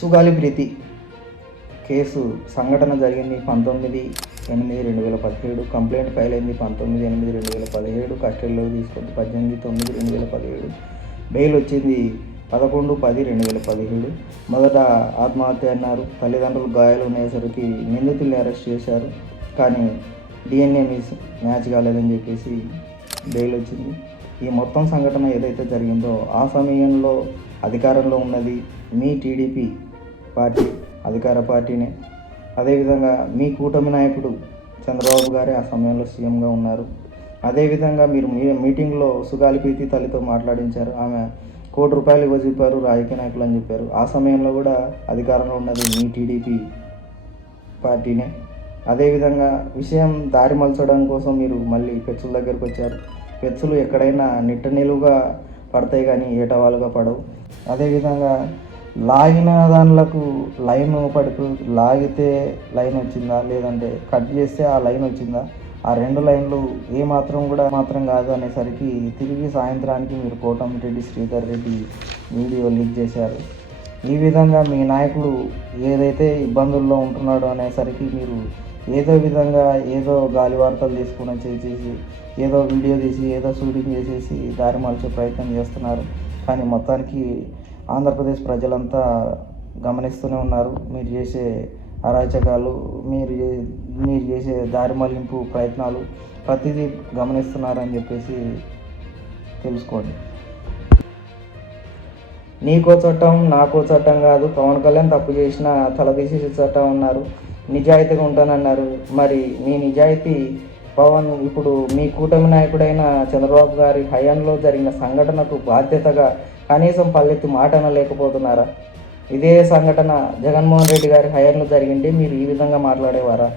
సుగాలి ప్రీతి. Case సంఘటన జరిగింది పంతొమ్మిది ఎనిమిది రెండు వేల పదిహేడు. కంప్లైంట్ ఫైల్ అయింది పంతొమ్మిది ఎనిమిది రెండు వేల పదిహేడు. కస్టడీలోకి తీసుకుంది పద్దెనిమిది తొమ్మిది రెండు వేల పదిహేడు. బెయిల్ వచ్చింది పదకొండు పది రెండు వేల పదిహేడు. మొదట ఆత్మహత్య అన్నారు. తల్లిదండ్రులు గాయాలు ఉండేసరికి నిందితుల్ని అరెస్ట్ చేశారు. కానీ డిఎన్ఏ మిస్ మ్యాచ్ కాలేదని చెప్పేసి బెయిల్ వచ్చింది. ఈ మొత్తం సంఘటన ఏదైతే జరిగిందో ఆ సమయంలో అధికారంలో ఉన్నది మీ టీడీపీ పార్టీ అధికార పార్టీనే. అదేవిధంగా మీ కూటమి నాయకుడు చంద్రబాబు గారే ఆ సమయంలో సీఎంగా ఉన్నారు. అదేవిధంగా మీరు మీ మీటింగ్లో సుగాలి ప్రీతి తల్లితో మాట్లాడించారు. ఆమె కోటి రూపాయలు ఇవ్వజెప్పారు రాజకీయ నాయకులు అని చెప్పారు. ఆ సమయంలో కూడా అధికారంలో ఉన్నది మీ టీడీపీ పార్టీనే. అదేవిధంగా విషయం దారి మలచడం కోసం మీరు మళ్ళీ పెచ్చుల దగ్గరికి వచ్చారు. పెచ్చులు ఎక్కడైనా నిట్ట నిలువుగా పడతాయి కానీ ఏటవాలుగా పడవు. అదేవిధంగా లాగిన దానిలకు లైన్ పడుతూ లాగితే లైన్ వచ్చిందా? లేదంటే కట్ చేస్తే ఆ లైన్ వచ్చిందా? ఆ రెండు లైన్లు ఏ మాత్రం కూడా మాత్రం కాదు అనేసరికి తిరిగి సాయంత్రానికి మీరు కోటమిరెడ్డి శ్రీధర్ రెడ్డి వీడియో లీక్ చేశారు. ఈ విధంగా మీ నాయకుడు ఏదైతే ఇబ్బందుల్లో ఉంటున్నాడో అనేసరికి మీరు ఏదో విధంగా ఏదో గాలి వార్తలు తీసుకుని చేసేసి ఏదో వీడియో తీసి ఏదో షూటింగ్ చేసేసి దారి మార్చే ప్రయత్నం చేస్తున్నారు. కానీ మొత్తానికి ఆంధ్రప్రదేశ్ ప్రజలంతా గమనిస్తూనే ఉన్నారు. మీరు చేసే అరాచకాలు మీరు మీరు చేసే దారి మళ్ళింపు ప్రయత్నాలు ప్రతిదీ గమనిస్తున్నారని చెప్పేసి తెలుసుకోండి. నీకో చట్టం నాకో చట్టం కాదు. పవన్ కళ్యాణ్ తప్పు చేసిన తల చట్టం అన్నారు. నిజాయితీగా ఉంటానన్నారు. మరి మీ నిజాయితీ పవన్ ఇప్పుడు మీ కూటమి నాయకుడైన చంద్రబాబు గారి హయాంలో జరిగిన సంఘటనకు బాధ్యతగా కనీసం పల్లెత్తి మాట అనలేకపోతున్నారా? ఇదే సంఘటన జగన్మోహన్ రెడ్డి గారి హయాంలో జరిగింటే మీరు ఈ విధంగా మాట్లాడేవారా?